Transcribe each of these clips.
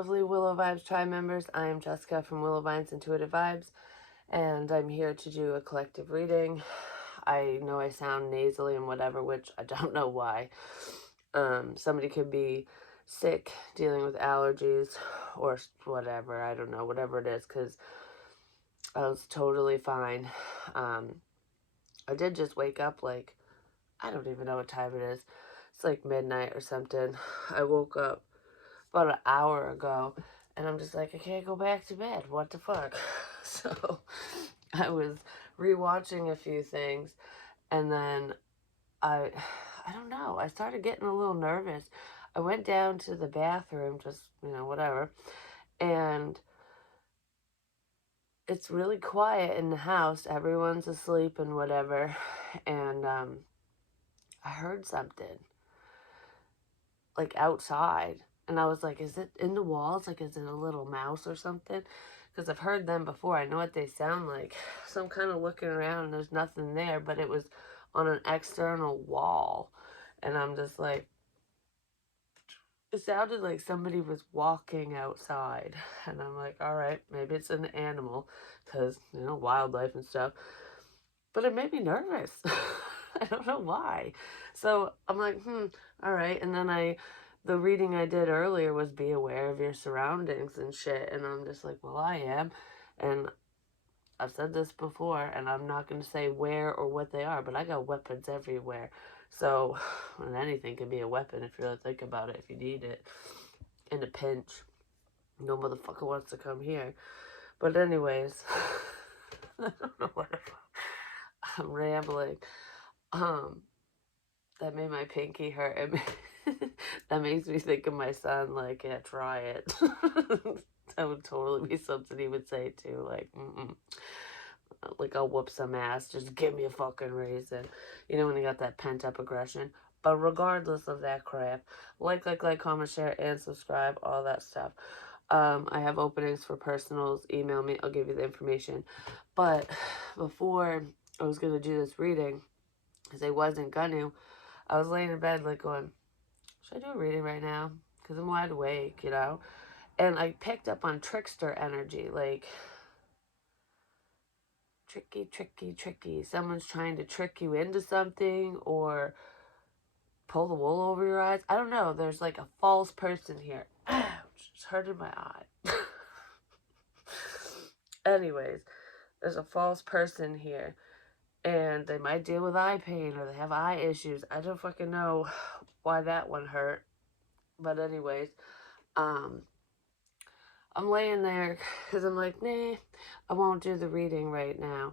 lovely Willow Vibes Tribe members. I am Jessica from Willow Vines Intuitive Vibes, and I'm here to do a collective reading. I know I sound nasally and whatever, which I don't know why. Somebody could be sick, dealing with allergies, or whatever. I don't know, whatever it is, because I was totally fine. I did just wake up, like, I don't even know what time it is. It's like midnight or something. I woke up about an hour ago, and I'm just like, I can't go back to bed. What the fuck? So I was rewatching a few things, and then I don't know. I started getting a little nervous. I went down to the bathroom, just, whatever, and it's really quiet in the house. Everyone's asleep and whatever, and I heard something, like, outside. And I was like, is it in the walls? Like, is it a little mouse or something? Because I've heard them before. I know what they sound like. So I'm kind of looking around and there's nothing there, but it was on an external wall. And I'm just like, it sounded like somebody was walking outside. And I'm like, all right, maybe it's an animal because, wildlife and stuff. But it made me nervous. I don't know why. So I'm like, all right. And then the reading I did earlier was be aware of your surroundings and shit. And I'm just like, well, I am. And I've said this before, and I'm not going to say where or what they are, but I got weapons everywhere. So, and anything can be a weapon if you really think about it, if you need it in a pinch. No motherfucker wants to come here. But anyways, I don't know what I'm rambling. That made my pinky hurt. That makes me think of my son, like, yeah, try it. That would totally be something he would say too, like, like, I'll whoop some ass, just give me a fucking reason. When he got that pent-up aggression. But regardless of that crap, like, comment, share, and subscribe, all that stuff. I have openings for personals. Email me. I'll give you the information. But before I was going to do this reading, because I wasn't going to, I was laying in bed, like, going, should I do a reading right now? Because I'm wide awake, And I picked up on trickster energy, like, tricky, tricky, tricky. Someone's trying to trick you into something or pull the wool over your eyes. I don't know. There's like a false person here. Ouch. It's hurting my eye. Anyways, there's a false person here. And they might deal with eye pain or they have eye issues. I don't fucking know why that one hurt. But anyways, I'm laying there because I'm like, nah, I won't do the reading right now.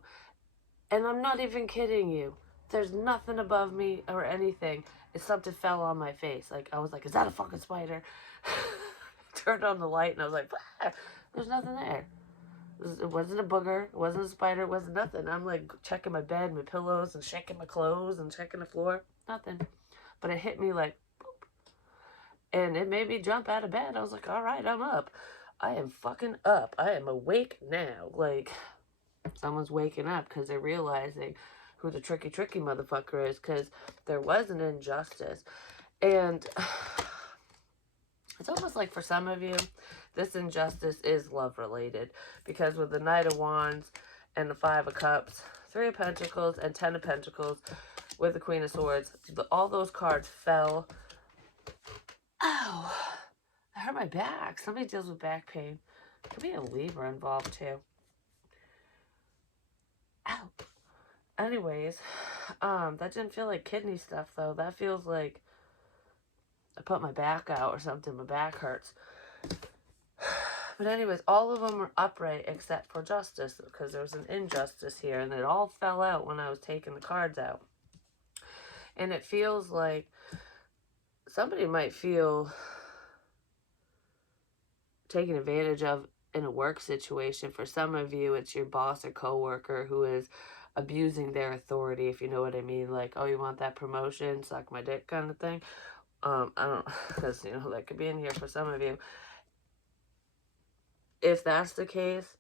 And I'm not even kidding you. There's nothing above me or anything. It's something fell on my face. Like, I was like, is that a fucking spider? Turned on the light and I was like, ah, there's nothing there. It wasn't a booger. It wasn't a spider. It wasn't nothing. I'm like checking my bed, my pillows, and shaking my clothes and checking the floor. Nothing. But it hit me like, boop. And it made me jump out of bed. I was like, all right, I'm up. I am fucking up. I am awake now. Like, someone's waking up because they're realizing who the tricky motherfucker is, because there was an injustice. And it's almost like for some of you, this injustice is love related, because with the Knight of Wands and the Five of Cups, Three of Pentacles and Ten of Pentacles with the Queen of Swords, all those cards fell. Ow, I hurt my back. Somebody deals with back pain. Could be a Libra involved too. Ow. Anyways, that didn't feel like kidney stuff though. That feels like I put my back out or something. My back hurts. But anyways, all of them were upright except for justice, because there was an injustice here, and it all fell out when I was taking the cards out. And it feels like somebody might feel taken advantage of in a work situation. For some of you, it's your boss or coworker who is abusing their authority, if you know what I mean. Like, oh, you want that promotion? Suck my dick kind of thing. I don't, because, that could be in here for some of you. If that's the case,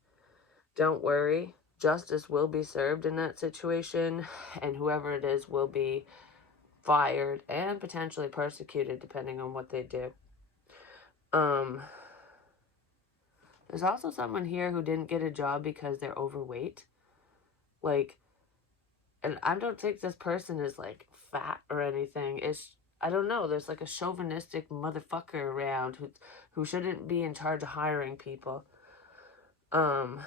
don't worry. Justice will be served in that situation, and whoever it is will be fired and potentially persecuted depending on what they do. There's also someone here who didn't get a job because they're overweight. Like, and I don't think this person is like fat or anything. It's, I don't know. There's like a chauvinistic motherfucker around who shouldn't be in charge of hiring people. Um,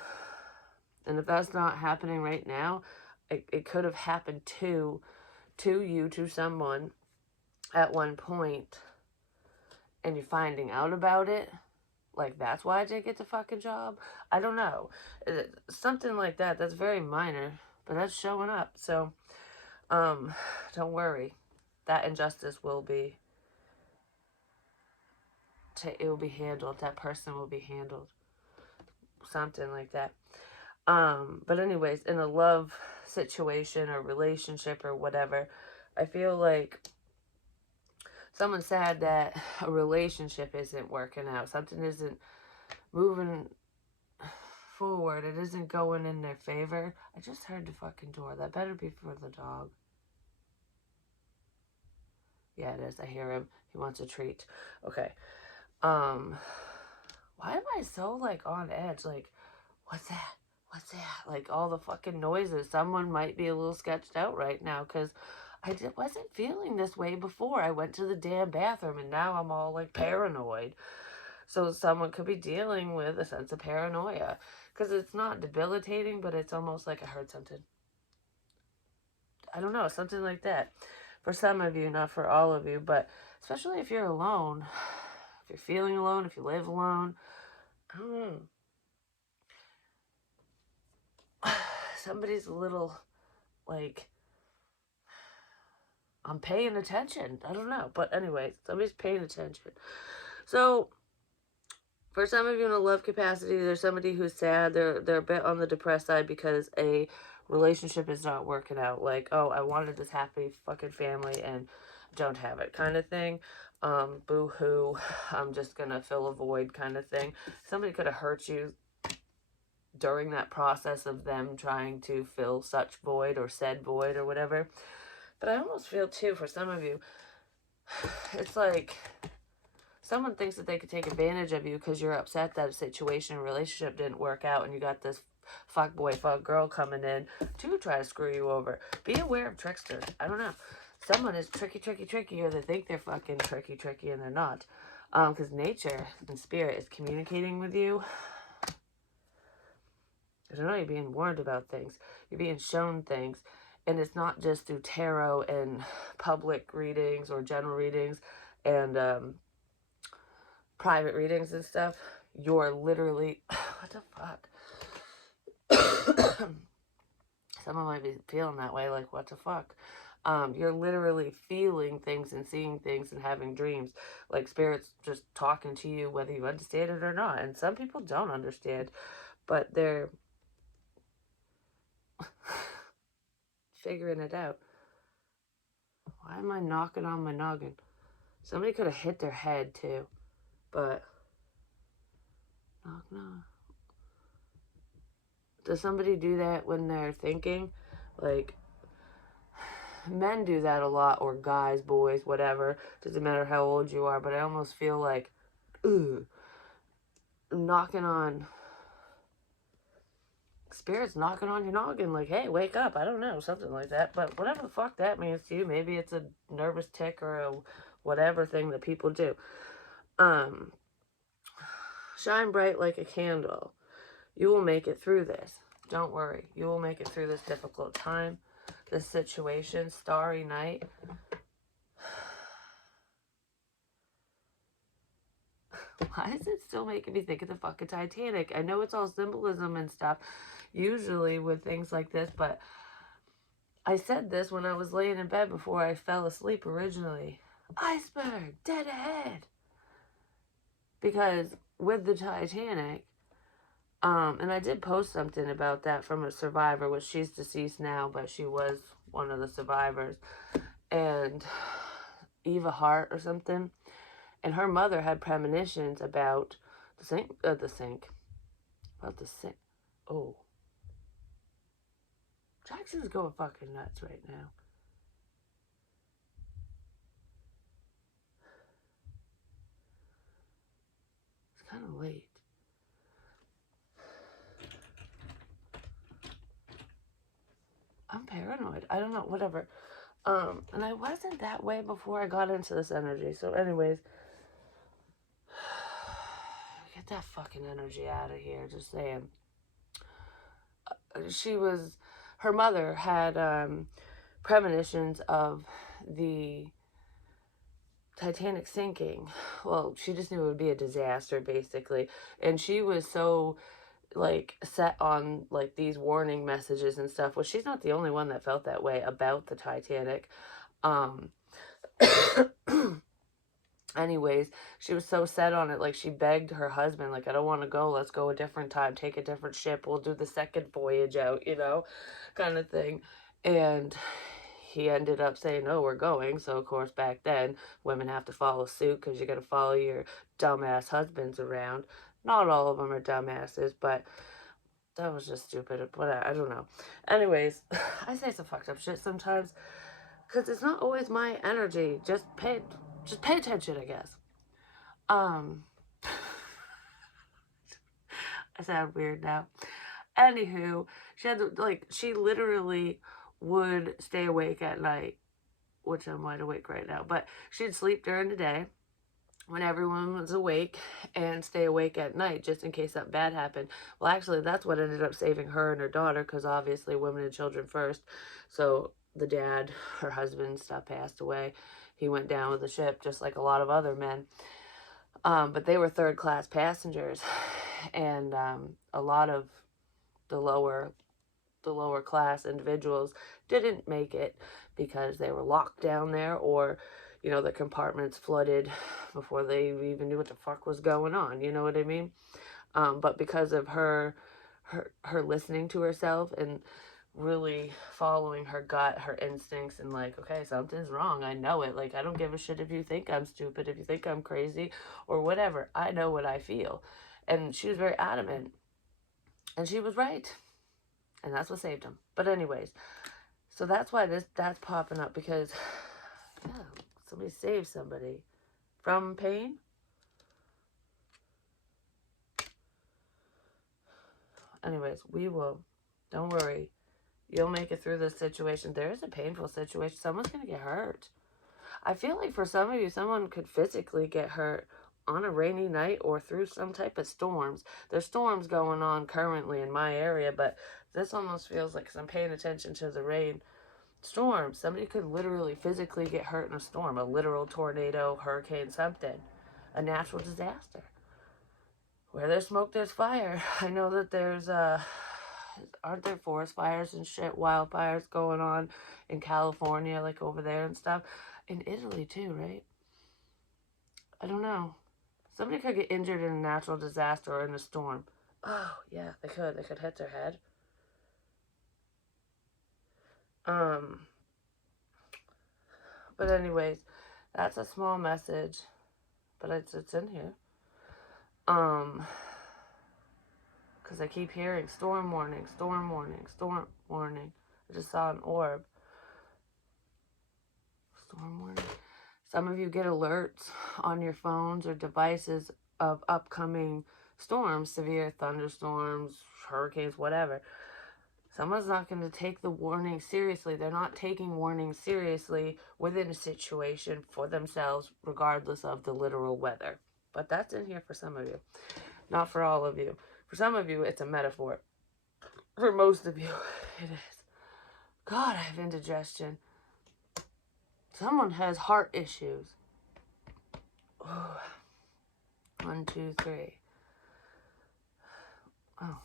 and if that's not happening right now, it could have happened to someone at one point, and you're finding out about it. Like, that's why I didn't get the fucking job. I don't know. Something like that. That's very minor, but that's showing up. So, don't worry. That injustice will be, it will be handled. That person will be handled. Something like that. But anyways, in a love situation or relationship or whatever, I feel like someone said that a relationship isn't working out. Something isn't moving forward. It isn't going in their favor. I just heard the fucking door. That better be for the dog. Yeah, it is. I hear him. He wants a treat. Okay. Why am I so like on edge? Like, what's that? What's that? Like all the fucking noises. Someone might be a little sketched out right now because wasn't feeling this way before. I went to the damn bathroom and now I'm all like paranoid. So someone could be dealing with a sense of paranoia because it's not debilitating, but it's almost like I heard something. I don't know, something like that. For some of you, not for all of you, but especially if you're alone, if you're feeling alone, if you live alone, I don't know. Somebody's a little like, I'm paying attention. I don't know. But anyway, somebody's paying attention. So for some of you in a love capacity, there's somebody who's sad. They're a bit on the depressed side because a relationship is not working out. Like, oh, I wanted this happy fucking family and don't have it kind of thing. Boo hoo. I'm just gonna fill a void kind of thing. Somebody could have hurt you during that process of them trying to fill such void or said void or whatever. But I almost feel too for some of you, it's like someone thinks that they could take advantage of you because you're upset that a situation or relationship didn't work out and you got this fuck boy, fuck girl coming in to try to screw you over. Be aware of tricksters. I don't know. Someone is tricky, or they think they're fucking tricky, and they're not. Because nature and spirit is communicating with you. I don't know, you're being warned about things. You're being shown things. And it's not just through tarot and public readings or general readings and private readings and stuff. You're literally, what the fuck? Someone might be feeling that way, like, what the fuck? You're literally feeling things and seeing things and having dreams. Like spirits just talking to you, whether you understand it or not. And some people don't understand, but they're figuring it out. Why am I knocking on my noggin? Somebody could have hit their head too, but knock. Does somebody do that when they're thinking? Like, men do that a lot, or guys, boys, whatever. Doesn't matter how old you are, but I almost feel like, ugh, knocking on, spirits knocking on your noggin, like, hey, wake up. I don't know, something like that. But whatever the fuck that means to you, maybe it's a nervous tick or a whatever thing that people do. Shine bright like a candle. You will make it through this. Don't worry. You will make it through this difficult time, this situation. Starry night. Why is it still making me think of the fucking Titanic? I know it's all symbolism and stuff, usually with things like this, but I said this when I was laying in bed before I fell asleep originally. Iceberg, dead ahead. Because with the Titanic, and I did post something about that from a survivor, which she's deceased now, but she was one of the survivors, and Eva Hart or something, and her mother had premonitions about the sink, about the sink. Oh, Jackson's going fucking nuts right now. It's kind of late. I don't know, whatever. And I wasn't that way before I got into this energy. So anyways, get that fucking energy out of here. Just saying. Her mother had premonitions of the Titanic sinking. Well, she just knew it would be a disaster, basically. And she was so, like, set on, like, these warning messages and stuff. Well, she's not the only one that felt that way about the Titanic. Um, anyways, she was so set on it, like, she begged her husband, like, I don't want to go, let's go a different time, take a different ship, we'll do the second voyage out, kind of thing. And he ended up saying, no, we're going. So of course back then women have to follow suit because you got to follow your dumbass husbands around. Not all of them are dumbasses, but that was just stupid. But I don't know. Anyways, I say some fucked up shit sometimes because it's not always my energy. Just pay attention, I guess. Um, I sound weird now. Anywho, she literally would stay awake at night, which I'm wide awake right now, but she'd sleep during the day when everyone was awake and stay awake at night just in case something bad happened. Well, actually, that's what ended up saving her and her daughter, because obviously women and children first. So the dad, her husband, stuff passed away. He went down with the ship just like a lot of other men. But they were third class passengers, and a lot of the lower class individuals didn't make it because they were locked down there, or the compartments flooded before they even knew what the fuck was going on, you know what I mean? But because of her listening to herself and really following her gut, her instincts, and like, okay, something's wrong, I know it, like, I don't give a shit if you think I'm stupid, if you think I'm crazy or whatever, I know what I feel. And she was very adamant, and she was right. And that's what saved him. But anyways, so that's why that's popping up, because yeah, somebody saved somebody from pain. Anyways, we will. Don't worry. You'll make it through this situation. There is a painful situation. Someone's going to get hurt. I feel like for some of you, someone could physically get hurt on a rainy night or through some type of storms. There's storms going on currently in my area, but this almost feels like, because I'm paying attention to the rain, storms. Somebody could literally physically get hurt in a storm, a literal tornado, hurricane, something. A natural disaster. Where there's smoke, there's fire. I know that there's, aren't there forest fires and shit, wildfires going on in California, like over there and stuff? In Italy too, right? I don't know. Somebody could get injured in a natural disaster or in a storm. Oh, yeah, they could. They could hit their head. But anyways, that's a small message, but it's in here. Because I keep hearing storm warning, storm warning, storm warning. I just saw an orb. Storm warning. Some of you get alerts on your phones or devices of upcoming storms, severe thunderstorms, hurricanes, whatever. Someone's not going to take the warning seriously. They're not taking warning seriously within a situation for themselves, regardless of the literal weather. But that's in here for some of you. Not for all of you. For some of you, it's a metaphor. For most of you, it is. God, I have indigestion. Someone has heart issues. Ooh. 1, 2, 3. Oh.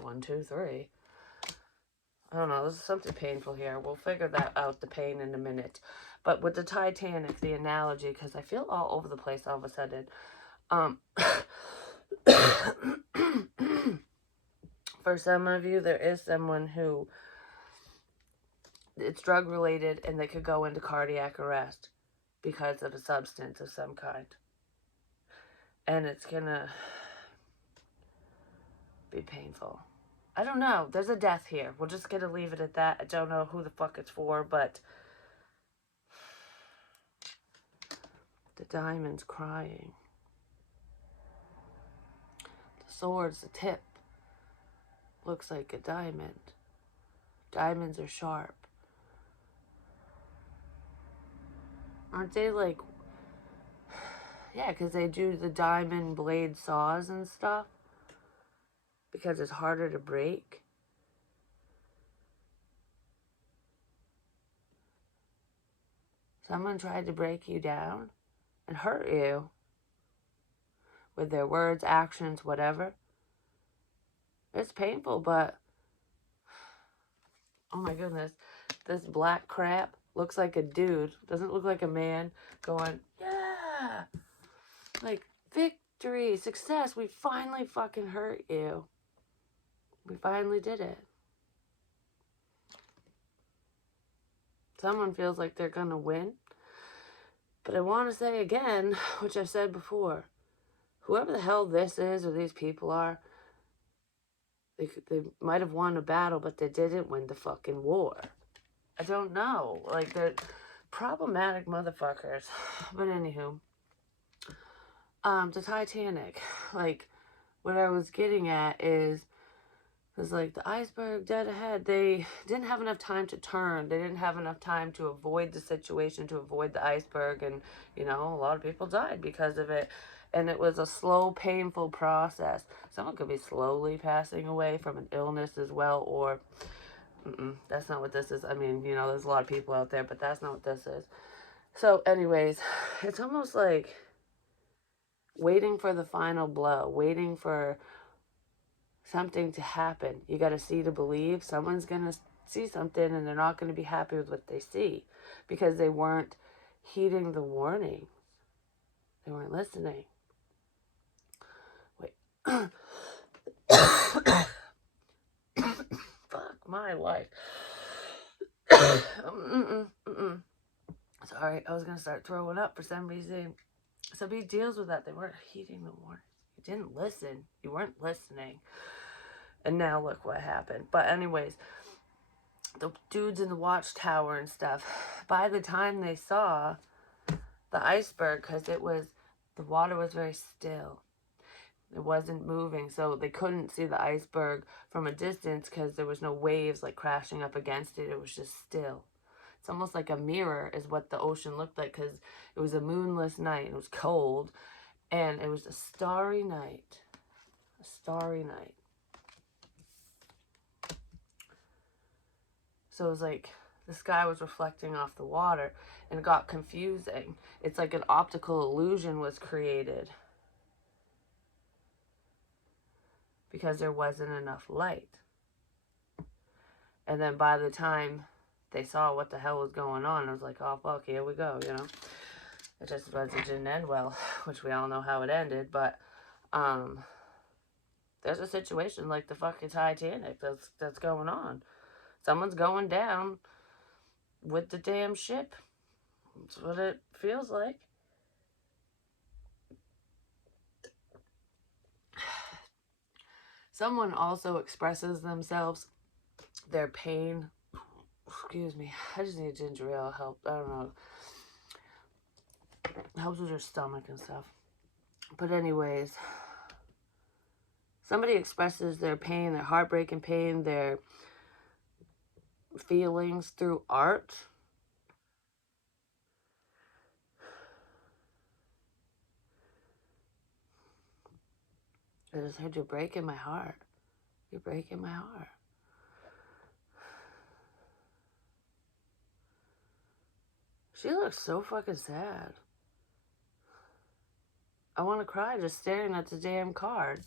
1, 2, 3. I don't know. There's something painful here. We'll figure that out, the pain, in a minute. But with the Titanic, the analogy, because I feel all over the place all of a sudden. For some of you, there is someone who it's drug related and they could go into cardiac arrest because of a substance of some kind. And it's gonna be painful. I don't know. There's a death here. We're just gonna leave it at that. I don't know who the fuck it's for, but the diamond's crying. The sword's the tip. Looks like a diamond. Diamonds are sharp. Aren't they like, yeah, because they do the diamond blade saws and stuff because it's harder to break. Someone tried to break you down and hurt you with their words, actions, whatever. It's painful, but oh my goodness, this black crap looks like a dude, doesn't look like a man, going, yeah, like, victory, success, we finally fucking hurt you. We finally did it. Someone feels like they're gonna win. But I want to say again, which I've said before, whoever the hell this is or these people are, they might have won a battle, but they didn't win the fucking war. I don't know. Like, they're problematic motherfuckers. But anywho, the Titanic, like, what I was getting at is like the iceberg dead ahead. They didn't have enough time to turn. They didn't have enough time to avoid the situation, to avoid the iceberg. And, you know, a lot of people died because of it. And it was a slow, painful process. Someone could be slowly passing away from an illness as well, or that's not what this is. I mean, you know, there's a lot of people out there, but that's not what this is. So anyways, it's almost like waiting for the final blow, waiting for something to happen. You got to see to believe. Someone's going to see something and they're not going to be happy with what they see because they weren't heeding the warnings. They weren't listening. Wait. Fuck my life. Sorry, I was going to start throwing up for some reason. Somebody deals with that. They weren't heeding the warnings. You didn't listen. You weren't listening. And now look what happened. But anyways, the dudes in the watchtower and stuff, by the time they saw the iceberg, because the water was very still. It wasn't moving, so they couldn't see the iceberg from a distance because there was no waves like crashing up against it. It was just still. It's almost like a mirror is what the ocean looked like, because it was a moonless night. It was cold, and it was a starry night. A starry night. So it was like the sky was reflecting off the water, and it got confusing. It's like an optical illusion was created because there wasn't enough light. And then by the time they saw what the hell was going on, it was like, oh fuck, here we go, you know. It didn't end well, which we all know how it ended. But there's a situation like the fucking Titanic that's going on. Someone's going down with the damn ship. That's what it feels like. Someone also expresses themselves, their pain. Excuse me. I just need ginger ale help. I don't know. It helps with your stomach and stuff. But anyways, somebody expresses their pain, their heartbreak and pain, their feelings through art. I just heard, you're breaking my heart. You're breaking my heart. She looks so fucking sad. I want to cry just staring at the damn card.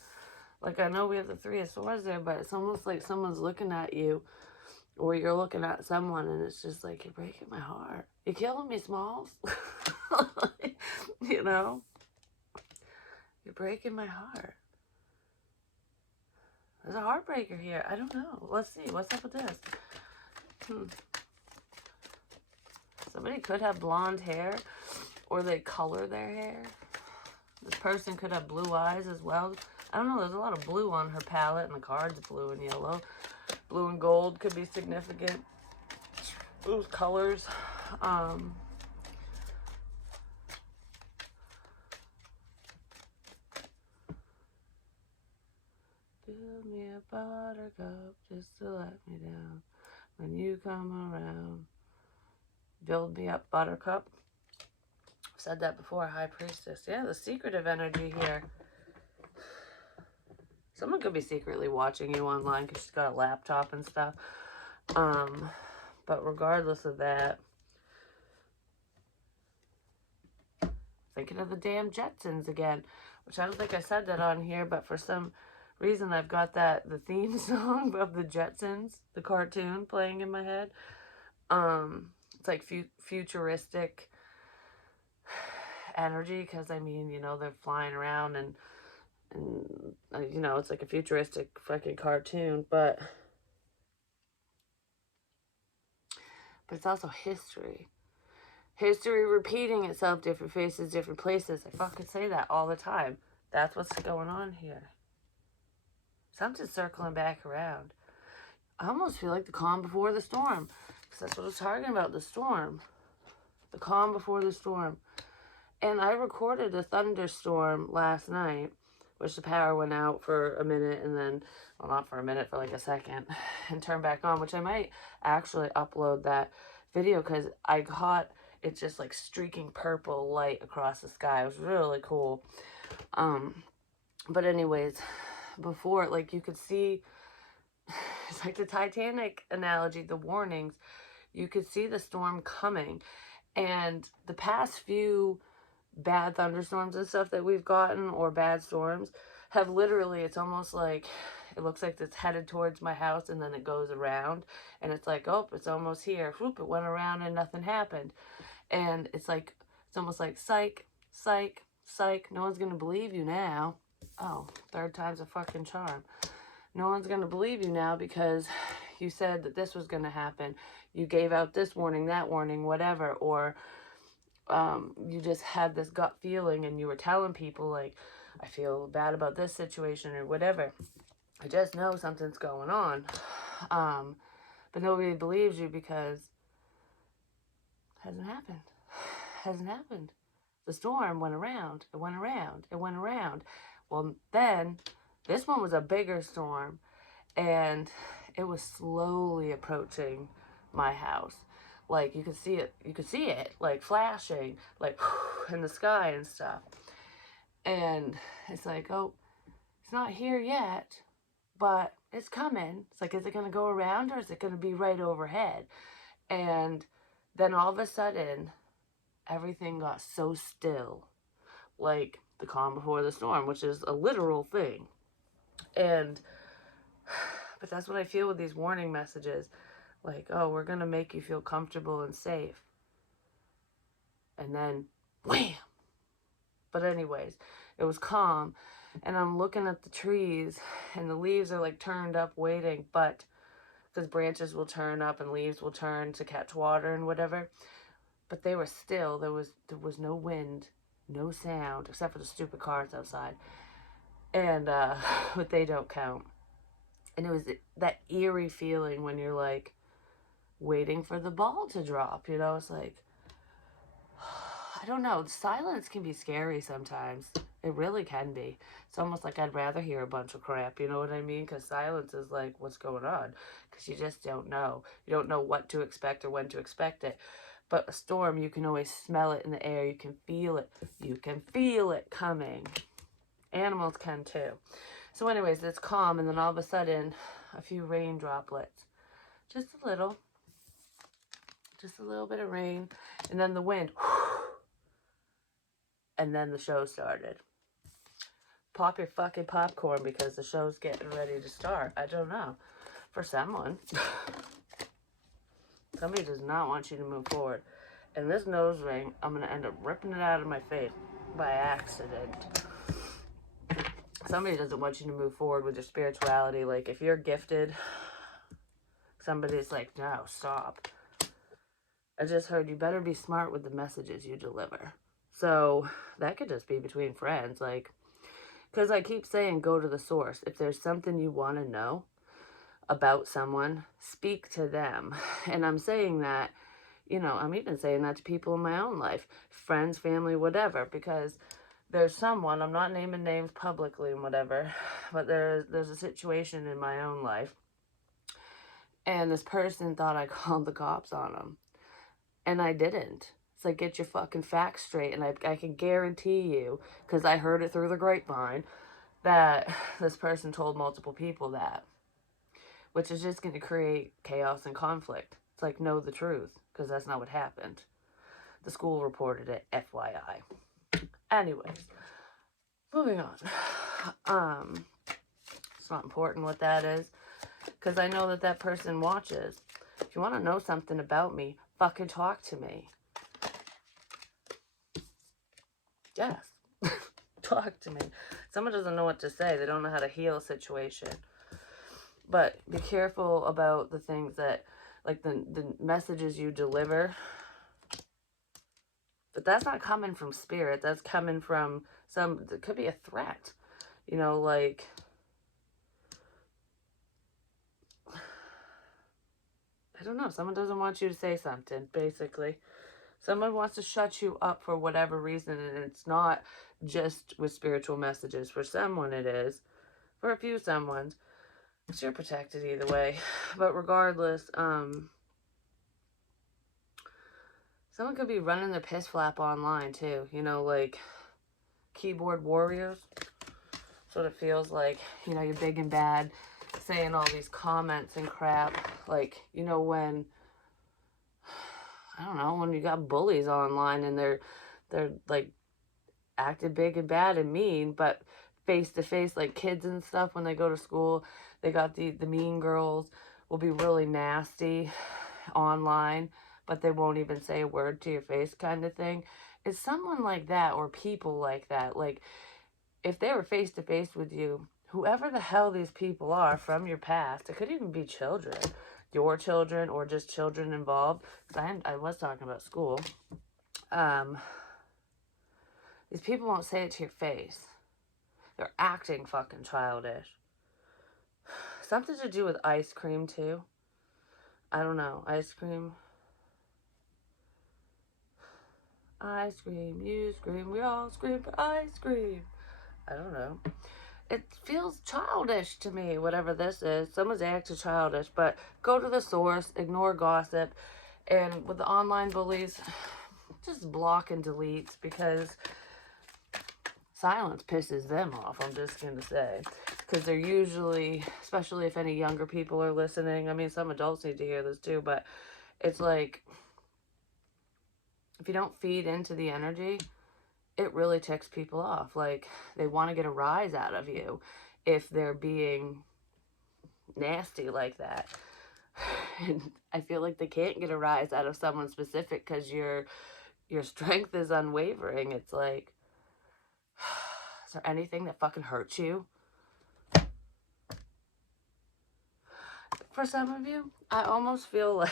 Like, I know we have the Three of Swords there, but it's almost like someone's looking at you, or you're looking at someone, and it's just like, you're breaking my heart. You're killing me, Smalls. You know? You're breaking my heart. There's a heartbreaker here. I don't know. Let's see. What's up with this? Somebody could have blonde hair, or they color their hair. This person could have blue eyes as well. I don't know. There's a lot of blue on her palette, and the card's blue and yellow. Blue and gold could be significant. Those colors. Fill me a buttercup just to let me down when you come around. Build me up, buttercup. I've said that before, High Priestess. Yeah, the secretive energy here. Someone could be secretly watching you online because she's got a laptop and stuff. But regardless of that, thinking of the damn Jetsons again, which I don't think I said that on here, but for some reason I've got the theme song of the Jetsons, the cartoon, playing in my head. It's like futuristic energy, because I mean, you know, they're flying around and you know, it's like a futuristic fucking cartoon, but it's also history. History repeating itself, different faces, different places. I fucking say that all the time. That's what's going on here. Something's circling back around. I almost feel like the calm before the storm, because that's what I was talking about, the storm. The calm before the storm. And I recorded a thunderstorm last night, which the power went out for a minute and then, well, not for a minute, for like a second, and turned back on, which I might actually upload that video, because I caught it just like streaking purple light across the sky. It was really cool. But anyways, before, like, you could see, it's like the Titanic analogy, the warnings, you could see the storm coming. And the past few bad thunderstorms and stuff that we've gotten, or bad storms, have literally, it's almost like, it looks like it's headed towards my house and then it goes around and it's like, oh, it's almost here. Whoop, it went around and nothing happened. And it's like, it's almost like, psych, psych, psych, no one's gonna believe you now. Oh, third time's a fucking charm. No one's gonna believe you now because you said that this was gonna happen. You gave out this warning, that warning, whatever, or you just had this gut feeling and you were telling people, like, I feel bad about this situation or whatever. I just know something's going on. But nobody believes you because it hasn't happened. It hasn't happened. The storm went around, it went around, it went around. Well, then, this one was a bigger storm, and it was slowly approaching my house. Like, you could see it, like, flashing, like, in the sky and stuff. And it's like, oh, it's not here yet, but it's coming. It's like, is it going to go around or is it going to be right overhead? And then all of a sudden, everything got so still, like the calm before the storm, which is a literal thing. And, but that's what I feel with these warning messages. Like, oh, we're going to make you feel comfortable and safe. And then, wham! But anyways, it was calm. And I'm looking at the trees, and the leaves are like turned up waiting, but because branches will turn up and leaves will turn to catch water and whatever. But they were still. There was no wind, no sound, except for the stupid cars outside. And, but they don't count. And it was that eerie feeling when you're like waiting for the ball to drop, you know? It's like, I don't know. Silence can be scary sometimes. It really can be. It's almost like I'd rather hear a bunch of crap, you know what I mean? Because silence is like, what's going on? Because you just don't know. You don't know what to expect or when to expect it. But a storm, you can always smell it in the air. You can feel it. You can feel it coming. Animals can too. So anyways, it's calm, and then all of a sudden, a few rain droplets. Just a little bit of rain, and then the wind. And then the show started. Pop your fucking popcorn because the show's getting ready to start. I don't know. For someone. Somebody does not want you to move forward. And this nose ring, I'm going to end up ripping it out of my face by accident. Somebody doesn't want you to move forward with your spirituality. Like, if you're gifted, somebody's like, no, stop. I just heard you better be smart with the messages you deliver. So that could just be between friends. Like, because I keep saying go to the source. If there's something you want to know about someone, speak to them. And I'm saying that, you know, I'm even saying that to people in my own life, friends, family, whatever, because there's someone, I'm not naming names publicly and whatever, but there's a situation in my own life, and this person thought I called the cops on them, and I didn't. It's like, get your fucking facts straight. And I can guarantee you, because I heard it through the grapevine, that this person told multiple people that, which is just going to create chaos and conflict. It's like, know the truth, because that's not what happened. The school reported it, FYI. Anyways, moving on. It's not important what that is, because I know that that person watches. If you want to know something about me, fucking talk to me. Yes. Talk to me. Someone doesn't know what to say. They don't know how to heal a situation. But be careful about the things that, like the messages you deliver. But that's not coming from spirit. That's coming from it could be a threat. You know, like, I don't know. Someone doesn't want you to say something, basically. Someone wants to shut you up for whatever reason, and it's not just with spiritual messages. For someone it is. For a few someones. So you're protected either way. But regardless, someone could be running their piss flap online too. You know, like keyboard warriors. That's what it feels like. You know, you're big and bad, saying all these comments and crap. Like, you know, when, I don't know, when you got bullies online and they're like acting big and bad and mean, but face to face, like kids and stuff, when they go to school, they got the mean girls will be really nasty online, but they won't even say a word to your face, kind of thing. It's someone like that, or people like that. Like, if they were face to face with you, whoever the hell these people are from your past, it could even be children, your children, or just children involved, because I was talking about school. These people won't say it to your face. They're acting fucking childish. Something to do with ice cream, too. I don't know. Ice cream. Ice cream, you scream, we all scream for ice cream. I don't know. It feels childish to me, whatever this is. Someone's acting childish, but go to the source, ignore gossip, and with the online bullies, just block and delete, because silence pisses them off, I'm just going to say. Because they're usually, especially if any younger people are listening, I mean, some adults need to hear this too, but it's like, if you don't feed into the energy, it really ticks people off. Like, they want to get a rise out of you if they're being nasty like that. And I feel like they can't get a rise out of someone specific because your strength is unwavering. It's like, is there anything that fucking hurts you? For some of you, I almost feel like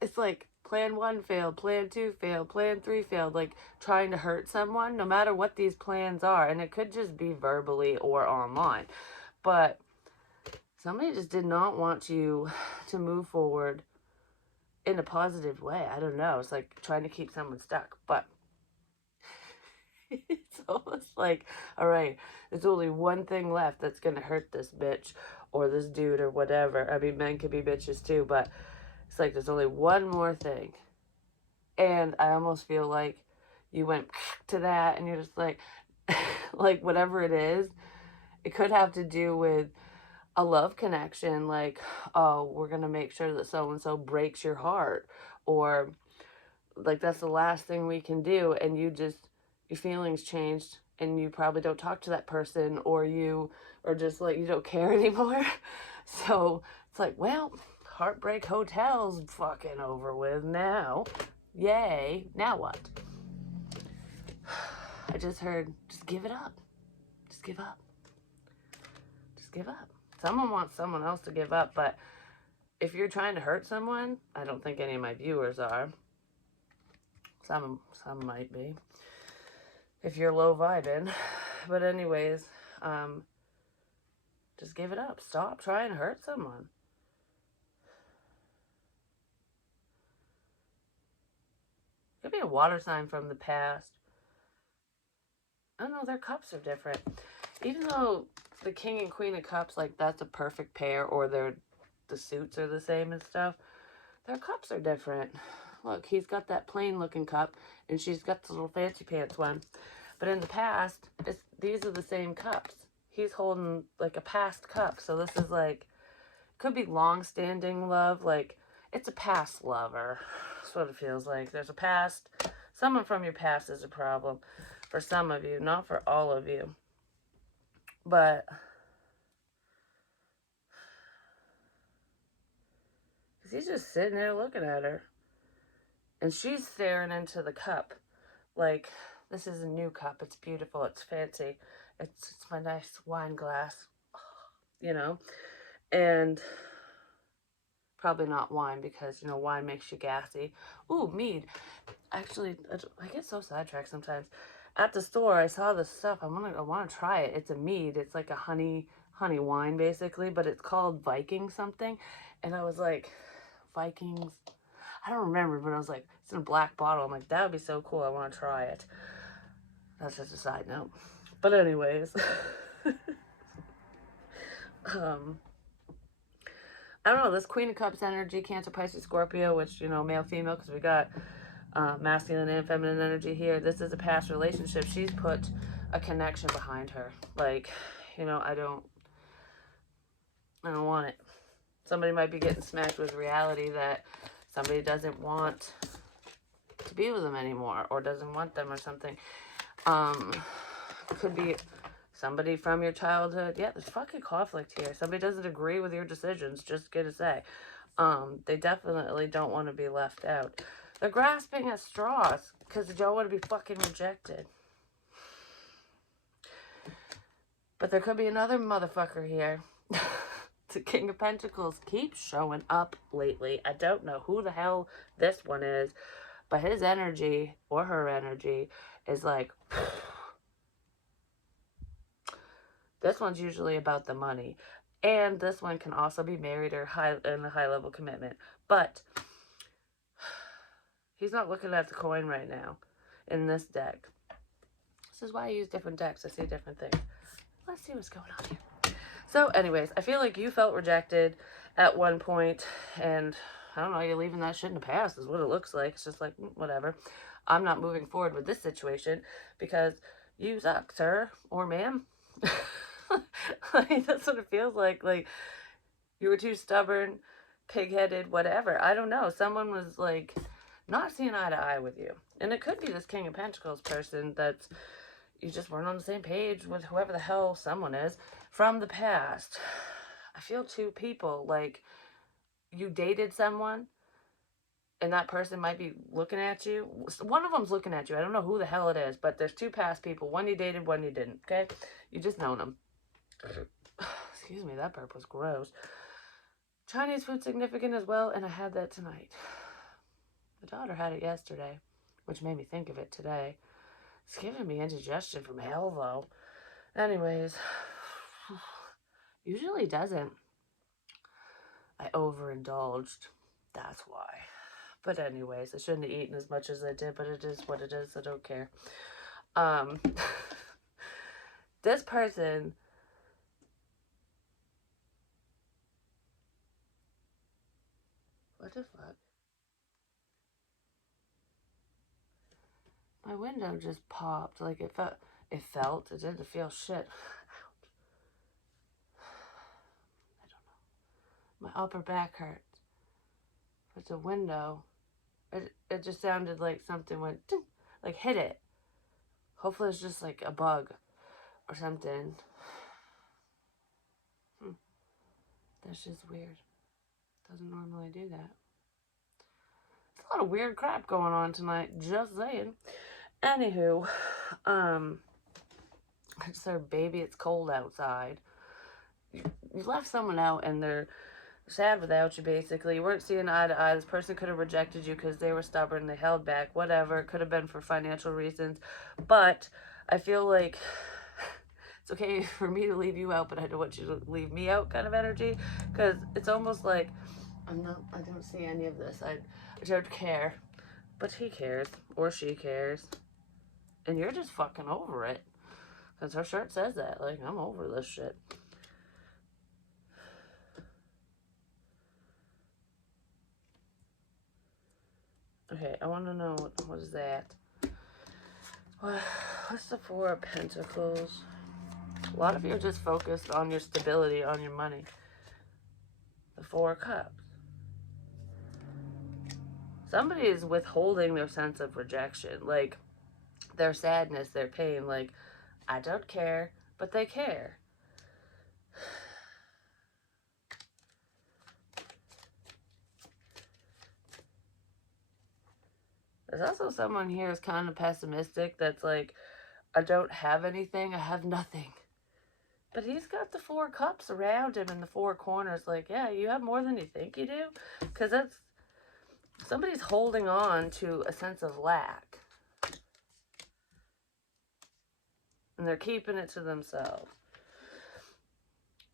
it's like plan 1 failed, plan 2 failed, plan 3 failed, like trying to hurt someone, no matter what these plans are. And it could just be verbally or online. But somebody just did not want you to move forward in a positive way. I don't know. It's like trying to keep someone stuck. But it's almost like, all right, there's only one thing left that's going to hurt this bitch or this dude or whatever. I mean, men could be bitches too, but it's like there's only one more thing. And I almost feel like you went to that and you're just like, like whatever it is, it could have to do with a love connection. Like, oh, we're going to make sure that so-and-so breaks your heart. Or like, that's the last thing we can do. And your feelings changed and you probably don't talk to that person, or you are just like, you don't care anymore. So it's like, well, Heartbreak Hotel's fucking over with now. Yay. Now what? I just heard, just give it up. Just give up. Just give up. Someone wants someone else to give up, but if you're trying to hurt someone, I don't think any of my viewers are. Some might be. If you're low vibing. But anyways, just give it up. Stop trying to hurt someone. Could be a water sign from the past. I don't know, their cups are different. Even though the King and Queen of Cups, like, that's a perfect pair, or they're the suits are the same and stuff. Their cups are different. Look, he's got that plain looking cup, and she's got the little fancy pants one. But in the past, these are the same cups. He's holding like a past cup, so this is like, could be long-standing love. Like, it's a past lover. That's what it feels like. There's a past. Someone from your past is a problem for some of you, not for all of you. But he's just sitting there looking at her, and she's staring into the cup. Like, this is a new cup. It's beautiful. It's fancy. It's my nice wine glass, you know? And probably not wine because, wine makes you gassy. Ooh, mead. Actually, I get so sidetracked sometimes. At the store, I saw this stuff. I want to try it. It's a mead. It's like a honey wine, basically, but it's called Viking something. And I was like, Vikings? I don't remember, but I was like, it's in a black bottle. I'm like, that would be so cool. I want to try it. That's just a side note. But anyways, I don't know, this Queen of Cups energy, Cancer, Pisces, Scorpio, which, male, female, because we got masculine and feminine energy here. This is a past relationship. She's put a connection behind her. Like, I don't want it. Somebody might be getting smacked with reality that somebody doesn't want to be with them anymore or doesn't want them or something. Could be somebody from your childhood. Yeah, there's fucking conflict here. Somebody doesn't agree with your decisions, just gonna say. They definitely don't want to be left out. They're grasping at straws because they don't want to be fucking rejected. But there could be another motherfucker here. The King of Pentacles keeps showing up lately. I don't know who the hell this one is, but his energy or her energy is like, this one's usually about the money. And this one can also be married or in a high level commitment. But he's not looking at the coin right now in this deck. This is why I use different decks. I see different things. Let's see what's going on here. So anyways, I feel like you felt rejected at one point, and I don't know, you're leaving that shit in the past is what it looks like. It's just like, whatever. I'm not moving forward with this situation because you suck, sir or ma'am. Like, that's what it feels like. Like, you were too stubborn, pig-headed, whatever. I don't know. Someone was like not seeing eye to eye with you. And it could be this King of Pentacles person that's, you just weren't on the same page with whoever the hell someone is from the past. I feel two people, like, you dated someone and that person might be looking at you. One of them's looking at you. I don't know who the hell it is, but there's two past people. One you dated, one you didn't, okay? You just known them. Excuse me, that burp was gross. Chinese food significant as well, and I had that tonight. My daughter had it yesterday, which made me think of it today. It's giving me indigestion from hell, though. Anyways, usually doesn't. I overindulged. That's why. But anyways, I shouldn't have eaten as much as I did, but it is what it is. I don't care. This person, what the fuck? My window just popped. Like, it felt. It didn't feel shit. I don't know. My upper back hurts. But the window, it just sounded like something went, ding, like hit it. Hopefully it's just like a bug or something. That's just weird. Doesn't normally do that. There's a lot of weird crap going on tonight. Just saying. Anywho, it's their baby. It's cold outside. You left someone out and they're sad without you, basically. You weren't seeing eye to eye. This person could have rejected you because they were stubborn. They held back. Whatever. It could have been for financial reasons. But I feel like it's okay for me to leave you out, but I don't want you to leave me out kind of energy. Because it's almost like, I don't see any of this. I don't care. But he cares. Or she cares. And you're just fucking over it. Because her shirt says that. Like, I'm over this shit. Okay, I want to know what is that? What's the Four of Pentacles? A lot of you are just focused on your stability, on your money. The Four of Cups. Somebody is withholding their sense of rejection. Like, their sadness, their pain. Like, I don't care, but they care. There's also someone here who's kind of pessimistic that's like, I don't have anything, I have nothing. But he's got the Four Cups around him in the four corners. Like, yeah, you have more than you think you do. Because that's, somebody's holding on to a sense of lack. And they're keeping it to themselves.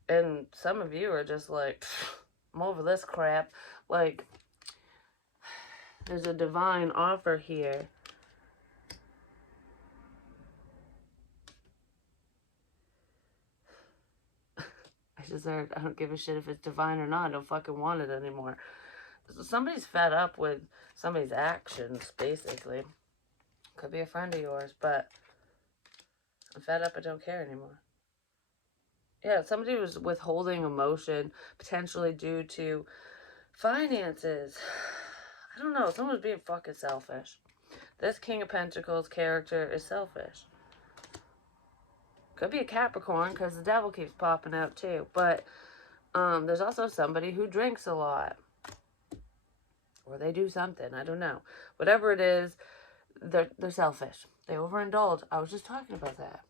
And some of you are just like, I'm over this crap. Like, there's a divine offer here. I just heard, I don't give a shit if it's divine or not. I don't fucking want it anymore. So somebody's fed up with somebody's actions, basically. Could be a friend of yours, but I'm fed up. I don't care anymore. Yeah, somebody was withholding emotion, potentially due to finances. I don't know. Someone's being fucking selfish. This King of Pentacles character is selfish. Could be a Capricorn, because the devil keeps popping out too. But there's also somebody who drinks a lot. Or they do something. I don't know. Whatever it is, they're selfish. They overindulge. I was just talking about that.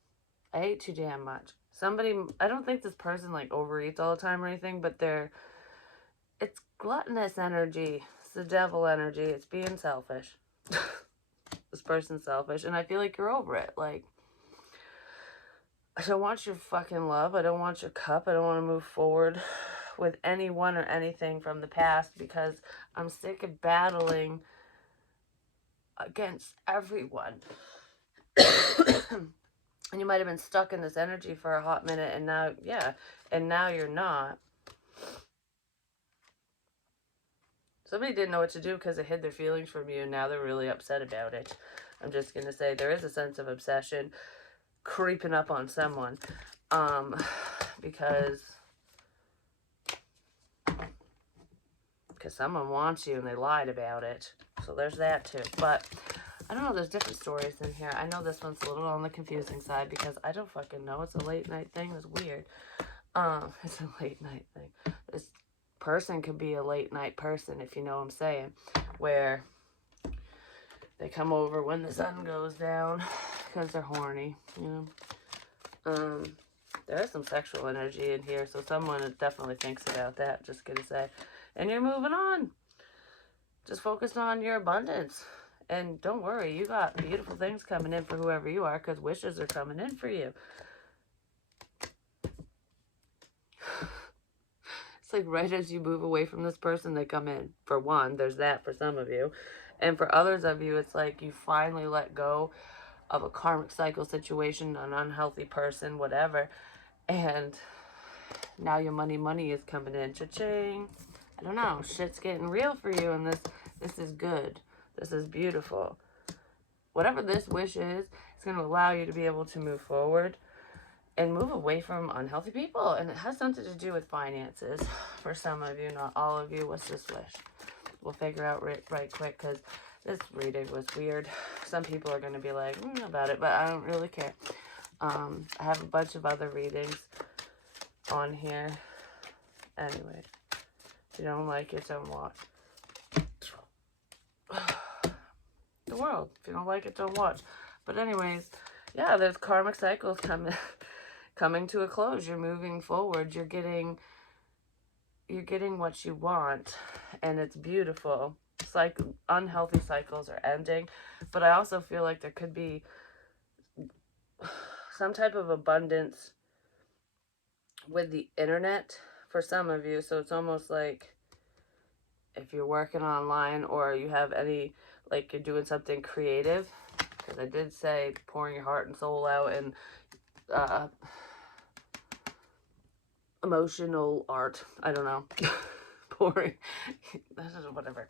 I ate too damn much. Somebody, I don't think this person like overeats all the time or anything, but it's gluttonous energy. It's the devil energy. It's being selfish. This person's selfish, and I feel like you're over it. Like, I don't want your fucking love. I don't want your cup. I don't want to move forward with anyone or anything from the past because I'm sick of battling against everyone. And you might have been stuck in this energy for a hot minute, and now, yeah, and now you're not. Somebody didn't know what to do because they hid their feelings from you, and now they're really upset about it. I'm just going to say there is a sense of obsession creeping up on someone. Because someone wants you and they lied about it. So there's that too. But I don't know, there's different stories in here. I know this one's a little on the confusing side because I don't fucking know. It's a late night thing. It's weird. It's a late night thing. This person could be a late night person, if you know what I'm saying, where they come over when the sun goes down because they're horny, you know. There is some sexual energy in here, so someone definitely thinks about that, just gonna say. And you're moving on. Just focus on your abundance. And don't worry, you got beautiful things coming in for whoever you are, because wishes are coming in for you. It's like right as you move away from this person, they come in. For one, there's that for some of you. And for others of you, it's like you finally let go of a karmic cycle situation, an unhealthy person, whatever. And now your money is coming in. Cha-ching. I don't know. Shit's getting real for you, and this is good. This is beautiful. Whatever this wish is, it's going to allow you to be able to move forward and move away from unhealthy people. And it has something to do with finances for some of you, not all of you. What's this wish? We'll figure out right quick, because this reading was weird. Some people are going to be like, about it, but I don't really care. I have a bunch of other readings on here. Anyway, if you don't like it, don't watch. The world. If you don't like it, don't watch. But anyways, yeah, there's karmic cycles coming to a close. You're moving forward. You're getting what you want, and it's beautiful. It's like unhealthy cycles are ending, but I also feel like there could be some type of abundance with the internet for some of you. So it's almost like if you're working online or you have any, like you're doing something creative, because I did say pouring your heart and soul out, and emotional art. I don't know. Pouring. Whatever.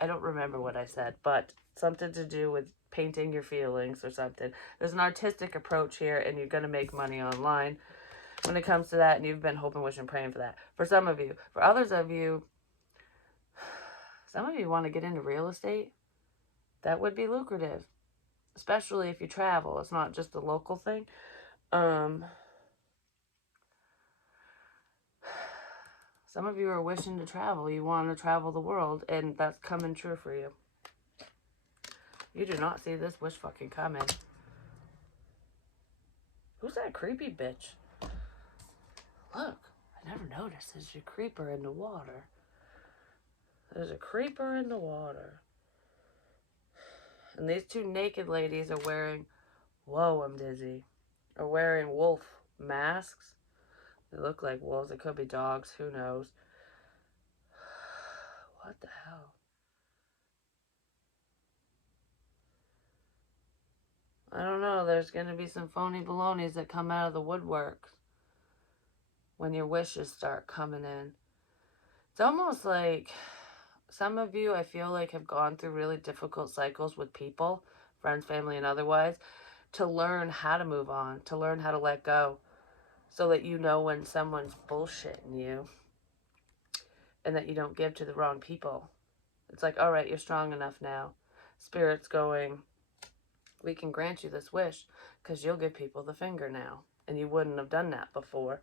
I don't remember what I said, but something to do with painting your feelings or something. There's an artistic approach here, and you're going to make money online when it comes to that, and you've been hoping, wishing, praying for that. For some of you. For others of you, some of you want to get into real estate. That would be lucrative, especially if you travel. It's not just a local thing. Some of you are wishing to travel. You want to travel the world, and that's coming true for you. You do not see this wish fucking coming. Who's that creepy bitch? Look, I never noticed there's a creeper in the water. There's a creeper in the water. And these two naked ladies are wearing, whoa, I'm dizzy, are wearing wolf masks. They look like wolves. It could be dogs. Who knows? What the hell? I don't know. There's going to be some phony balonies that come out of the woodwork when your wishes start coming in. It's almost like some of you, I feel like, have gone through really difficult cycles with people, friends, family, and otherwise, to learn how to move on, to learn how to let go, so that you know when someone's bullshitting you and that you don't give to the wrong people. It's like, all right, you're strong enough now. Spirit's going, we can grant you this wish because you'll give people the finger now. And you wouldn't have done that before.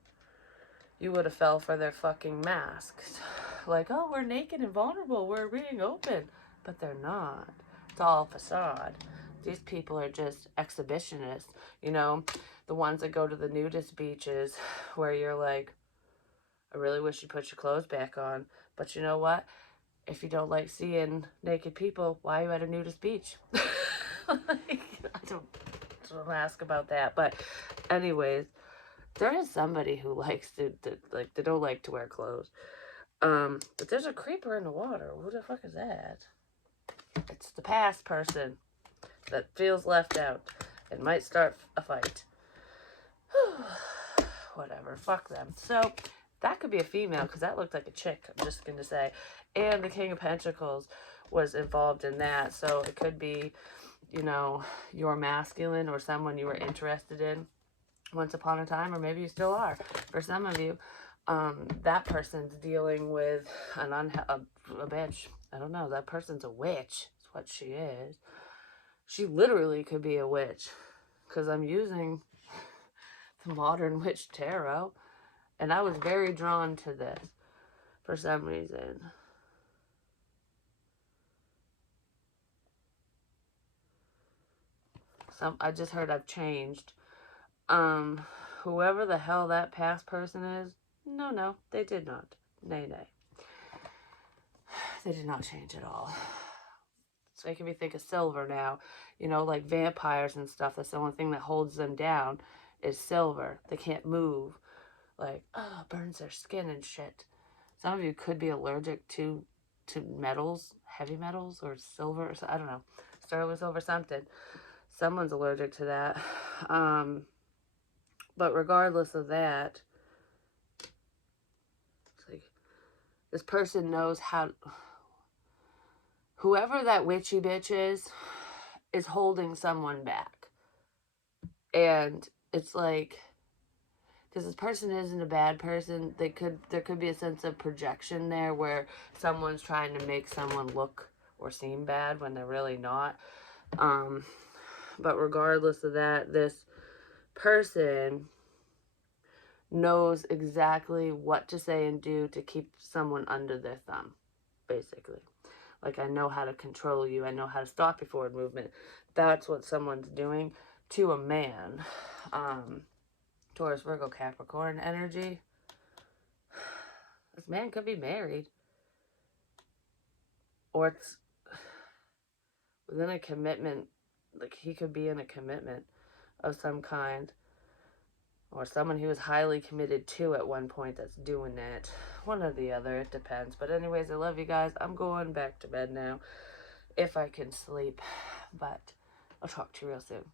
You would have fell for their fucking masks. Like, oh, we're naked and vulnerable. We're being open. But they're not. It's all facade. These people are just exhibitionists. You know, the ones that go to the nudist beaches where you're like, I really wish you put your clothes back on. But you know what? If you don't like seeing naked people, why are you at a nudist beach? Like, I don't ask about that. But anyways, there is somebody who likes to like, they don't like to wear clothes. But there's a creeper in the water. Who the fuck is that? It's the past person that feels left out and might start a fight. Whatever, fuck them. So that could be a female because that looked like a chick, I'm just gonna say. And the King of Pentacles was involved in that, so it could be, you know, your masculine or someone you were interested in once upon a time, or maybe you still are. For some of you, that person's dealing with a bitch. I don't know, that person's a witch. That's what she is. She literally could be a witch because I'm using the Modern Witch Tarot, and I was very drawn to this for some reason. I just heard I've changed. Whoever the hell that past person is, no, they did not. Nay. They did not change at all. It's making me think of silver now. You know, like vampires and stuff, that's the only thing that holds them down is silver. They can't move. Like, oh, burns their skin and shit. Some of you could be allergic to metals, heavy metals, or silver, or I don't know. Sterling silver, something. Someone's allergic to that. But regardless of that, it's like this person knows how. Whoever that witchy bitch is holding someone back, and it's like, because this person isn't a bad person, there could be a sense of projection there where someone's trying to make someone look or seem bad when they're really not. But regardless of that, this person knows exactly what to say and do to keep someone under their thumb, basically. Like, I know how to control you. I know how to stop your forward movement. That's what someone's doing to a man. Taurus, Virgo, Capricorn energy. This man could be married. Or it's within a commitment. Like, he could be in a commitment of some kind. Or someone he was highly committed to at one point that's doing that. One or the other, it depends. But anyways, I love you guys. I'm going back to bed now, if I can sleep. But I'll talk to you real soon.